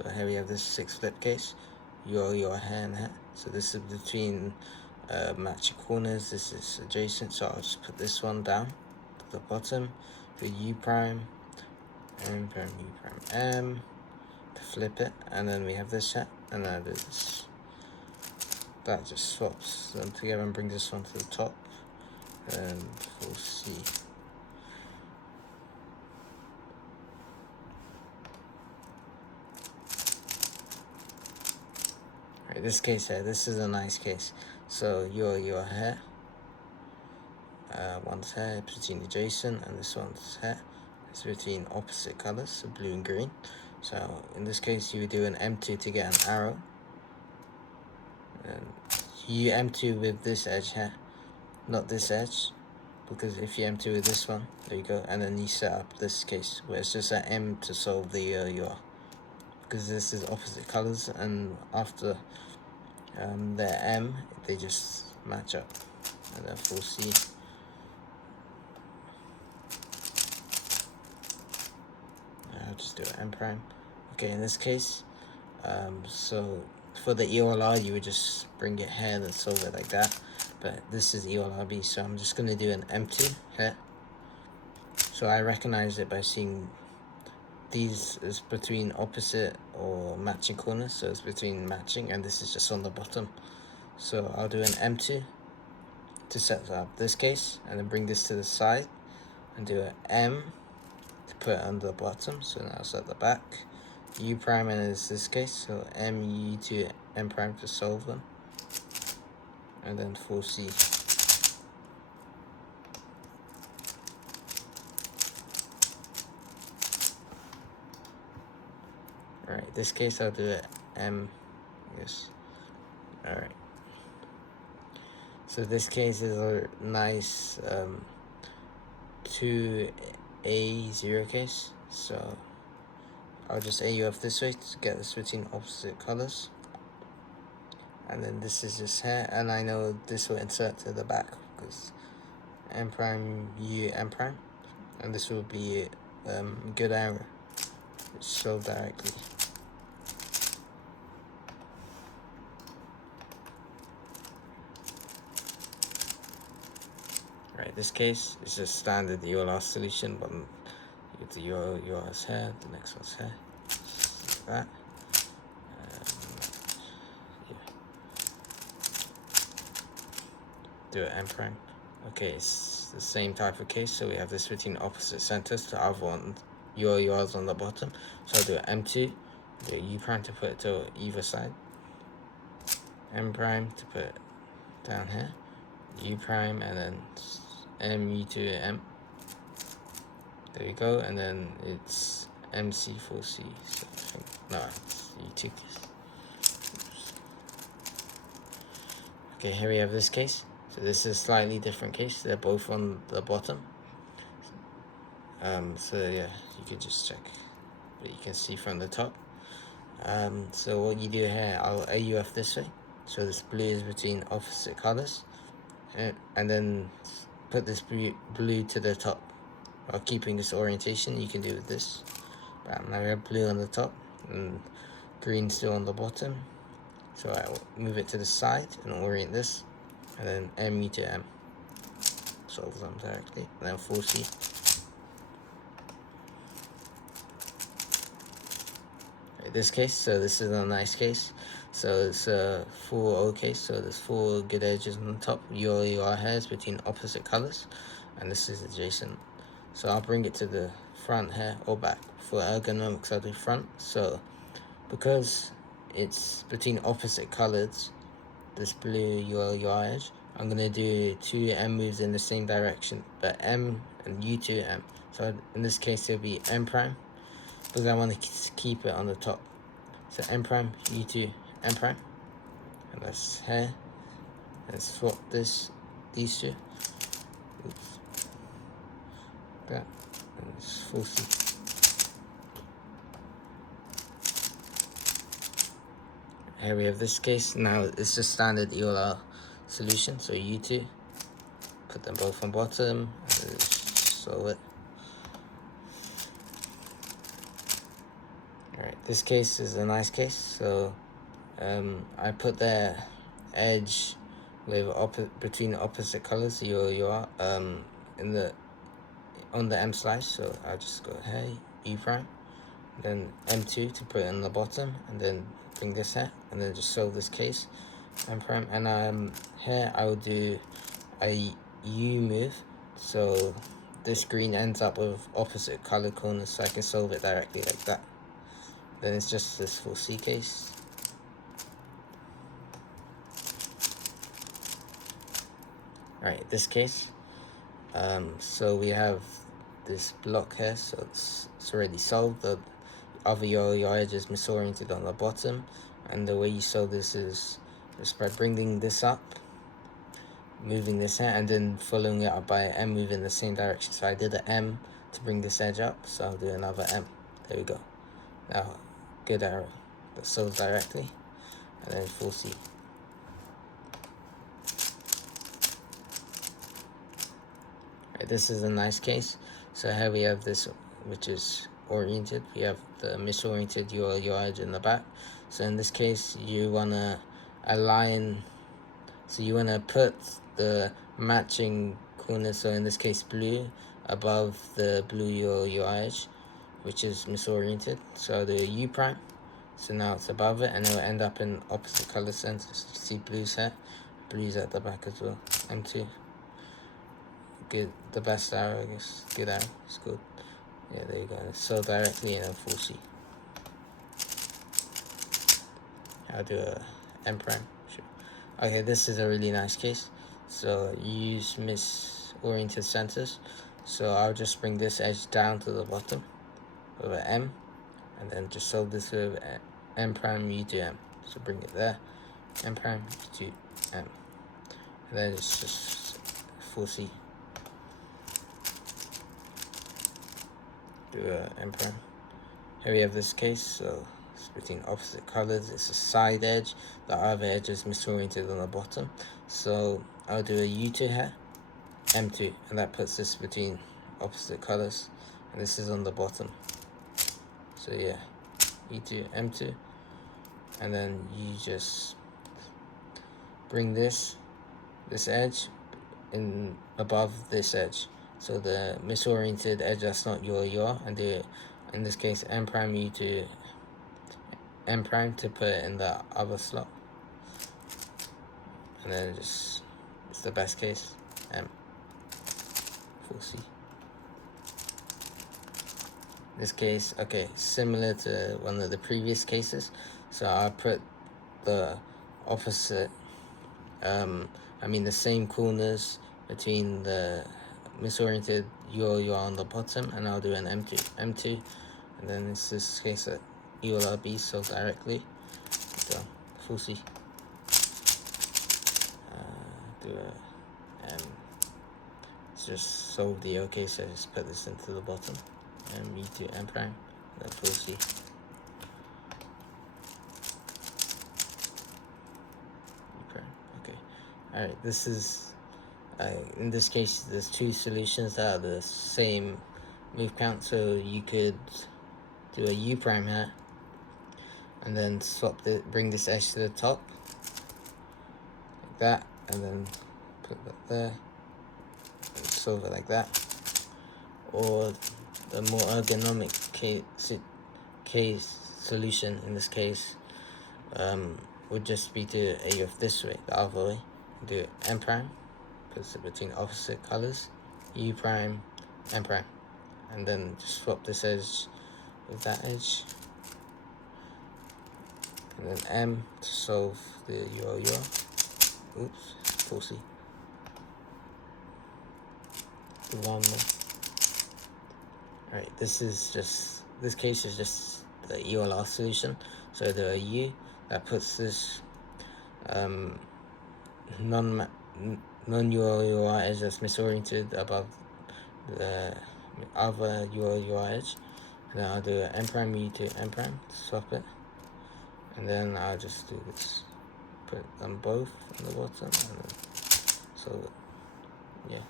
So here we have this 6 flip case, your hair and hair. So this is between matching corners, this is adjacent, so I'll just put this one down to the bottom, for U prime, M prime, U prime, M, to flip it, and then we have this hat, and then this. That just swaps them together and brings this one to the top, and we'll see. Right, this case here, this is a nice case. So your hair, one's hair between adjacent, and this one's hair is between opposite colors, so blue and green. So in this case, you would do an M2 to get an arrow, and you M2 with this edge here, not this edge, because if you M2 with this one, there you go, and then you set up this case where it's just an M to solve the UR, because this is opposite colors, and after the M, they just match up, and then we'll see. I'll just do an M prime. Okay, in this case, so for the EOLR, you would just bring it here and solve it like that. But this is EOLRb, so I'm just going to do an M2 here. So I recognize it by seeing these is between opposite or matching corners, so it's between matching, and this is just on the bottom. So I'll do an M2 to set up this case, and then bring this to the side, and do an M to put it under the bottom, so now it's at the back. U prime, and is this case, so M, U to M prime to solve them, and then 4C. Alright, this case I'll do it M, yes. Alright. So this case is a nice 2A0 case, so I'll just AUF this way to get this between opposite colors. And then this is just here, and I know this will insert to the back because M prime, U, M prime, and this will be good arrow, so directly. Right, this case is just standard EOLR solution, but with the yours here, the next one's here, like that. Yeah. Do it M prime. Okay, it's the same type of case, so we have this between opposite centers. The other one, yours on the bottom. So I'll do an M2, do a U prime to put it to either side, M prime to put it down here, U prime, and then M, U to M. There we go, and then it's MC4C. So I think, no, it's U2. Okay, here we have this case. So this is a slightly different case. They're both on the bottom. So yeah, you can just check what you can see from the top. So what you do here, I'll AUF this way. So this blue is between opposite colors, and then put this blue to the top. While keeping this orientation, you can do with this. Now we have blue on the top and green still on the bottom. So I will move it to the side and orient this, and then M, U to M. Solve them directly, and then 4C. Right, this case, so this is a nice case. So it's a 4O case, so there's 4 good edges on the top. Your hairs between opposite colors, and this is adjacent. So I'll bring it to the front here or back. For ergonomics, I'll do front. So because it's between opposite colors, this blue your edge, I'm gonna do 2 M moves in the same direction, but M and U to M. So in this case, it'll be M prime, because I want to keep it on the top. So M prime, U to M prime, and that's here. Let's swap these two. Oops. That, and it's 4C. Here we have this case. Now it's just standard EOLR solution. So U2, put them both on bottom, and solve it. Alright, this case is a nice case. So I put the edge with between the opposite colors in the on the M slice. So I'll just go hey E prime, then M2 to put it on the bottom, and then bring this here, and then just solve this case M prime. And here I will do a U move, so this green ends up with opposite color corners, so I can solve it directly like that. Then it's just this full C case. Alright, this case. So we have this block here, so it's already solved. The other your edge is misoriented on the bottom, and the way you solve this is just by bringing this up, moving this here, and then following it up by M moving the same direction. So I did an M to bring this edge up, so I'll do another M. There we go. Now, good arrow that solves directly, and then full C. Right, this is a nice case. So here we have this, which is oriented. We have the misoriented your edge in the back. So in this case, you wanna align. So you wanna put the matching corner. So in this case, blue above the blue your edge, which is misoriented. So the U prime. So now it's above it, and it will end up in opposite color centers. See blues here, blues at the back as well. M2. Good, the best arrow, I guess. Good arrow, it's good. Yeah, there you go. So directly in a full C. I'll do a M prime. Sure. Okay, this is a really nice case. So use misoriented centers. So I'll just bring this edge down to the bottom with an M, and then just solve this with M prime U to M. So bring it there, M prime U to M, and then it's just full C. Do a M prime. Here we have this case, so it's between opposite colors. It's a side edge. The other edge is misoriented on the bottom. So I'll do a U2 here, M2, and that puts this between opposite colors. And this is on the bottom. So yeah, U2, M2, and then you just bring this edge in above this edge. So the misoriented edge that's not your, and do, in this case, M prime U to M prime to put it in the other slot. And then it's the best case, M, full C. This case, okay, similar to one of the previous cases. So I put the opposite, the same corners between the misoriented your on the bottom, and I'll do an M2, and then this case at EOLRb, so directly, so full C. Do a M. Just solve the OK, so just put this into the bottom, and M2 M prime, then full C. Okay. All right. This is. In this case, there's two solutions that are the same move count, so you could do a U prime here, and then bring this edge to the top, like that, and then put that there, and solve it like that. Or the more ergonomic case solution in this case would just be to AF this way, the other way, do M prime. Puts it between opposite colors, U prime, M prime, and then just swap this edge with that edge, and then M to solve the your. Oops, full C. Do one more. Alright, this case is just the EOLR solution. So the U that puts this non-UR edge that's misoriented above the other UR edge, and then I'll do an M prime U to M prime, swap it, and then I'll just do this, put them both on the bottom, and then so yeah.